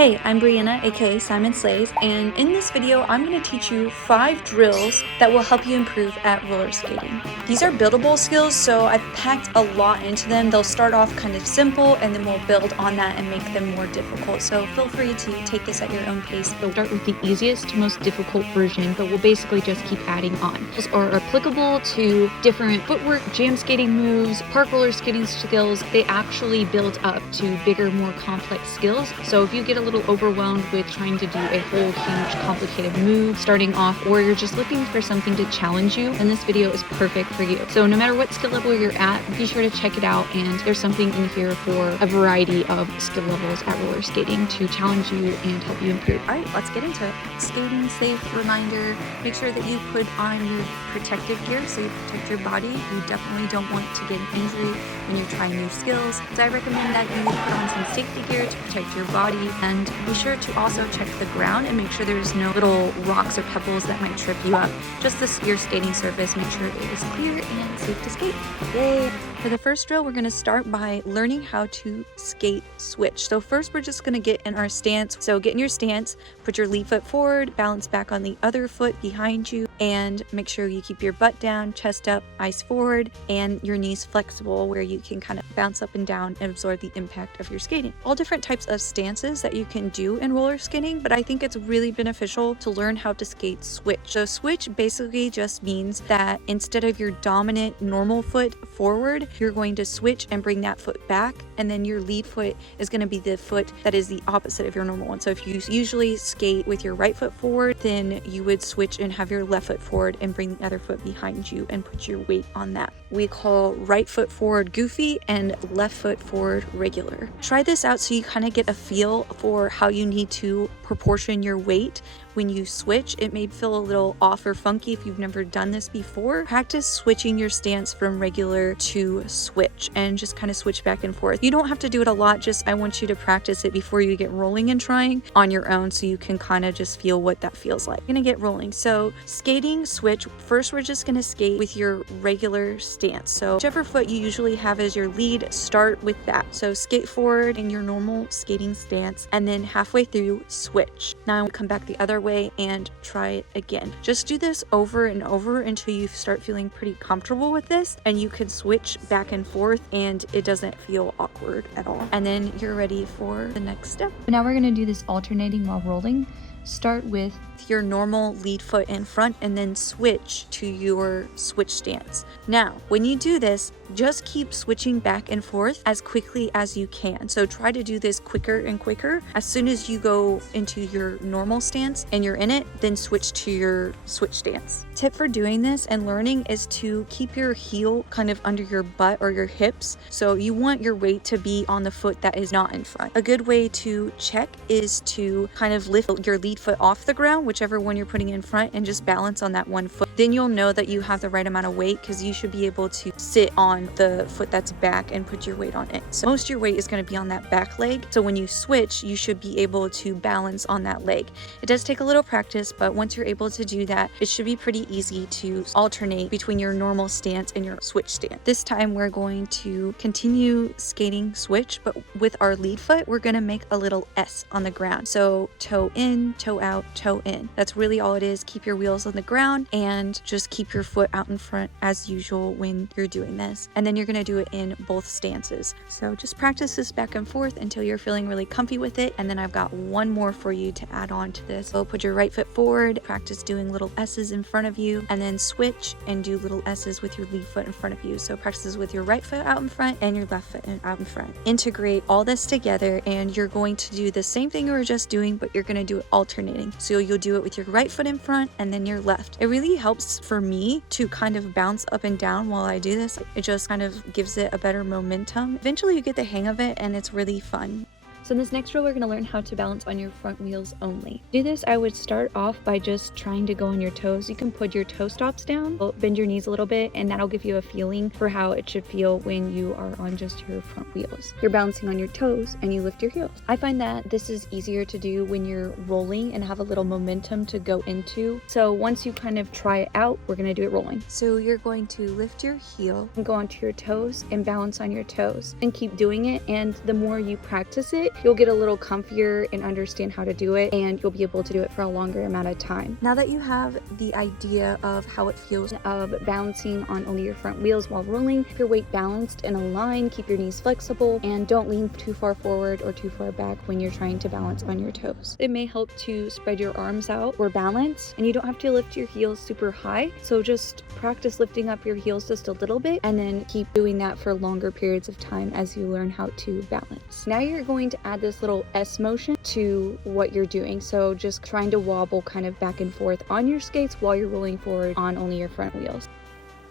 Hey, I'm Brianna, aka Simon Slave, and in this video I'm going to teach you 5 drills that will help you improve at roller skating. These are buildable skills, so I've packed a lot into them. They'll start off kind of simple and then we'll build on that and make them more difficult. So feel free to take this at your own pace. So start with the easiest to most difficult version, but we'll basically just keep adding on. These are applicable to different footwork, jam skating moves, park roller skating skills. They actually build up to bigger, more complex skills. So if you get a little overwhelmed with trying to do a whole huge complicated move starting off, or you're just looking for something to challenge you, then this video is perfect for you. So no matter what skill level you're at, be sure to check it out, and there's something in here for a variety of skill levels at roller skating to challenge you and help you improve. All right, let's get into it. Skating safe reminder, make sure that you put on your protective gear so you protect your body. You definitely don't want to get an injury when you're trying new skills. So I recommend that you put on some safety gear to protect your body, and be sure to also check the ground and make sure there's no little rocks or pebbles that might trip you up. Just your skating surface, make sure it is clear and safe to skate. Yay! For the first drill, we're going to start by learning how to skate switch. So first, we're just going to get in our stance. So get in your stance, put your lead foot forward, balance back on the other foot behind you, and make sure you keep your butt down, chest up, eyes forward, and your knees flexible where you can kind of bounce up and down and absorb the impact of your skating. All different types of stances that you can do in roller skating, but I think it's really beneficial to learn how to skate switch. So switch basically just means that instead of your dominant normal foot forward, you're going to switch and bring that foot back, and then your lead foot is going to be the foot that is the opposite of your normal one. So if you usually skate with your right foot forward, then you would switch and have your left foot forward and bring the other foot behind you and put your weight on that. We call right foot forward goofy and left foot forward regular. Try this out so you kind of get a feel for how you need to proportion your weight when you switch. It may feel a little off or funky if you've never done this before. Practice switching your stance from regular to switch and just kind of switch back and forth. You don't have to do it a lot, just I want you to practice it before you get rolling and trying on your own so you can kind of just feel what that feels like. You're gonna get rolling. So skating switch, first we're just gonna skate with your regular stance. So whichever foot you usually have as your lead, start with that. So skate forward in your normal skating stance, and then halfway through switch. Now come back the other way and try it again. Just do this over and over until you start feeling pretty comfortable with this, and you can switch back and forth and it doesn't feel awkward at all. And then you're ready for the next step. Now we're going to do this alternating while rolling. Start with your normal lead foot in front and then switch to your switch stance. Now, when you do this, just keep switching back and forth as quickly as you can. So try to do this quicker and quicker. As soon as you go into your normal stance and you're in it, then switch to your switch stance. Tip for doing this and learning is to keep your heel kind of under your butt or your hips. So you want your weight to be on the foot that is not in front. A good way to check is to kind of lift your lead foot off the ground, whichever one you're putting in front, and just balance on that one foot. Then you'll know that you have the right amount of weight, because you should be able to sit on the foot that's back and put your weight on it. So most of your weight is going to be on that back leg. So when you switch, you should be able to balance on that leg. It does take a little practice, but once you're able to do that, it should be pretty easy to alternate between your normal stance and your switch stance. This time we're going to continue skating switch, but with our lead foot, we're going to make a little S on the ground. So toe in, toe out, toe in. That's really all it is. Keep your wheels on the ground and just keep your foot out in front as usual when you're doing this. And then you're going to do it in both stances. So just practice this back and forth until you're feeling really comfy with it. And then I've got one more for you to add on to this. So put your right foot forward, practice doing little S's in front of you, and then switch and do little S's with your lead foot in front of you. So practice with your right foot out in front and your left foot out in front. Integrate all this together, and you're going to do the same thing you were just doing, but you're going to do it alternating. So you'll do it with your right foot in front and then your left. It really helps for me to kind of bounce up and down while I do this. It just kind of gives it a better momentum. Eventually you get the hang of it and it's really fun. So in this next drill, we're going to learn how to balance on your front wheels only. To do this, I would start off by just trying to go on your toes. You can put your toe stops down, bend your knees a little bit, and that'll give you a feeling for how it should feel when you are on just your front wheels. You're balancing on your toes and you lift your heels. I find that this is easier to do when you're rolling and have a little momentum to go into. So once you kind of try it out, we're going to do it rolling. So you're going to lift your heel and go onto your toes and balance on your toes and keep doing it. And the more you practice it, you'll get a little comfier and understand how to do it, and you'll be able to do it for a longer amount of time. Now that you have the idea of how it feels Of balancing on only your front wheels while rolling, keep your weight balanced in a line, keep your knees flexible, and don't lean too far forward or too far back when you're trying to balance on your toes. It may help to spread your arms out for balance, and you don't have to lift your heels super high, so just practice lifting up your heels just a little bit and then keep doing that for longer periods of time as you learn how to balance. Now you're going to add this little S motion to what you're doing, so just trying to wobble kind of back and forth on your skates while you're rolling forward on only your front wheels.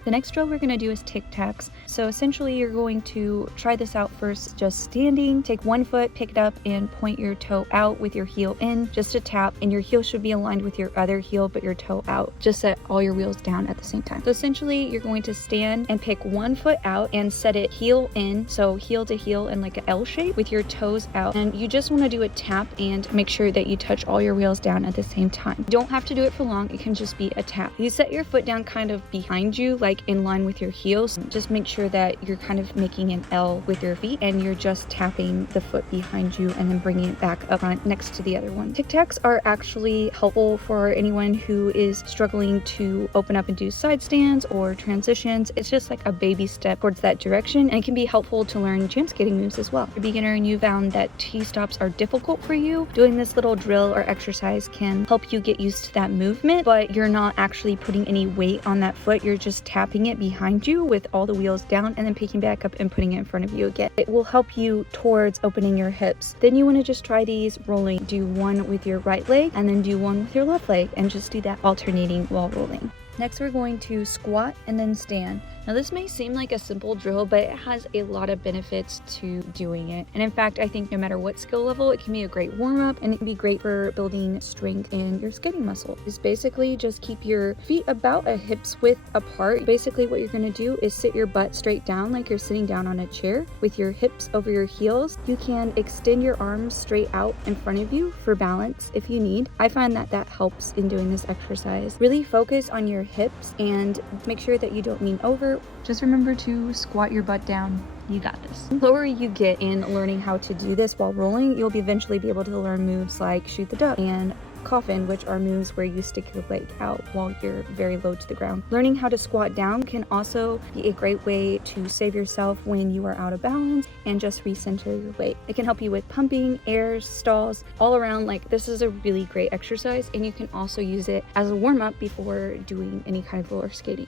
The next drill we're going to do is tic-tacs. So essentially you're going to try this out first just standing. Take one foot, pick it up, and point your toe out with your heel in, just a tap, and your heel should be aligned with your other heel but your toe out. Just set all your wheels down at the same time. So essentially you're going to stand and pick one foot out and set it heel in, so heel to heel in like an L shape with your toes out. And you just want to do a tap and make sure that you touch all your wheels down at the same time. You don't have to do it for long, it can just be a tap. You set your foot down kind of behind you, like in line with your heels. Just make sure that you're kind of making an L with your feet and you're just tapping the foot behind you and then bringing it back up front next to the other one. Tic-tacs are actually helpful for anyone who is struggling to open up and do side stands or transitions. It's just like a baby step towards that direction, and it can be helpful to learn jam skating moves as well. If you're a beginner and you found that T-stops are difficult for you, doing this little drill or exercise can help you get used to that movement, but you're not actually putting any weight on that foot. You're just tapping it behind you with all the wheels down and then picking back up and putting it in front of you again. It will help you towards opening your hips. Then you want to just try these rolling. Do one with your right leg and then do one with your left leg, and just do that alternating while rolling. Next, we're going to squat and then stand. Now this may seem like a simple drill, but it has a lot of benefits to doing it. And in fact, I think no matter what skill level, it can be a great warm-up, and it can be great for building strength in your skating muscle. Is basically just keep your feet about a hip's width apart. Basically what you're going to do is sit your butt straight down like you're sitting down on a chair with your hips over your heels. You can extend your arms straight out in front of you for balance if you need. I find that that helps in doing this exercise. Really focus on your hips and make sure that you don't lean over. Just remember to squat your butt down. You got this. The lower you get in learning how to do this while rolling, you'll eventually be able to learn moves like shoot the duck and coffin, which are moves where you stick your leg out while you're very low to the ground. Learning how to squat down can also be a great way to save yourself when you are out of balance and just recenter your weight. It can help you with pumping, airs, stalls, all around. Like, this is a really great exercise, and you can also use it as a warm-up before doing any kind of roller skating.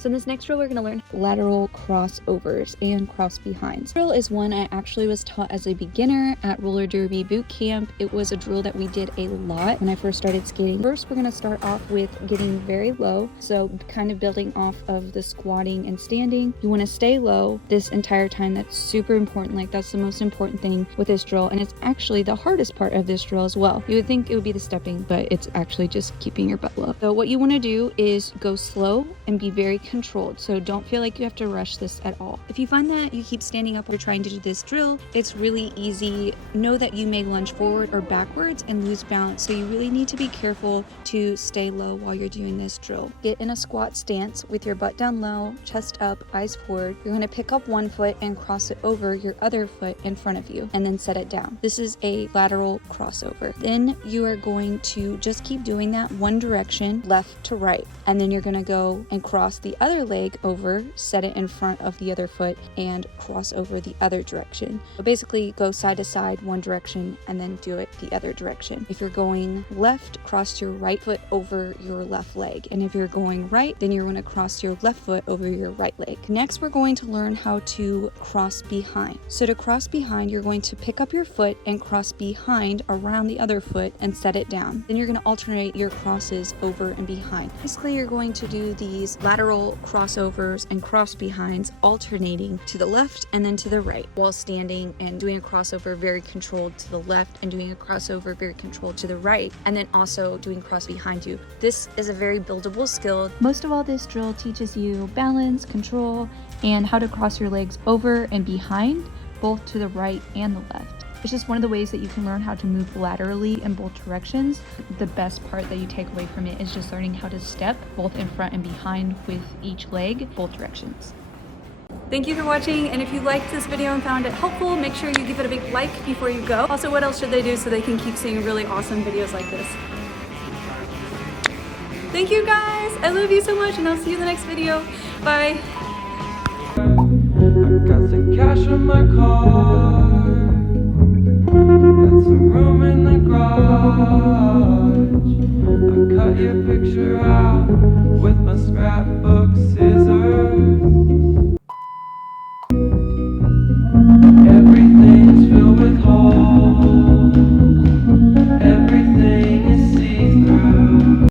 So in this next drill, we're going to learn lateral crossovers and cross behinds. This drill is one I actually was taught as a beginner at roller derby boot camp. It was a drill that we did a lot when I first started skating. First, we're going to start off with getting very low. So kind of building off of the squatting and standing. You want to stay low this entire time. That's super important. Like, that's the most important thing with this drill. And it's actually the hardest part of this drill as well. You would think it would be the stepping, but it's actually just keeping your butt low. So what you want to do is go slow and be very controlled, so don't feel like you have to rush this at all. If you find that you keep standing up while you're trying to do this drill, it's really easy. Know that you may lunge forward or backwards and lose balance, so you really need to be careful to stay low while you're doing this drill. Get in a squat stance with your butt down low, chest up, eyes forward. You're going to pick up one foot and cross it over your other foot in front of you, and then set it down. This is a lateral crossover. Then you are going to just keep doing that one direction, left to right, and then you're going to go and cross the other leg over, set it in front of the other foot, and cross over the other direction. But basically go side to side one direction and then do it the other direction. If you're going left, cross your right foot over your left leg, and if you're going right, then you're going to cross your left foot over your right leg. Next, we're going to learn how to cross behind. So to cross behind, you're going to pick up your foot and cross behind around the other foot and set it down. Then you're going to alternate your crosses over and behind. Basically, you're going to do these lateral crossovers and cross behinds alternating to the left and then to the right while standing, and doing a crossover very controlled to the left and doing a crossover very controlled to the right, and then also doing cross behind you. This is a very buildable skill. Most of all, this drill teaches you balance, control, and how to cross your legs over and behind, both to the right and the left. It's just one of the ways that you can learn how to move laterally in both directions. The best part that you take away from it is just learning how to step both in front and behind with each leg, both directions. Thank you for watching, and if you liked this video and found it helpful, make sure you give it a big like before you go. Also, what else should they do so they can keep seeing really awesome videos like this? Thank you guys! I love you so much, and I'll see you in the next video. Bye! I've got some cash in my car, got some room in the garage. I cut your picture out with my scrapbook.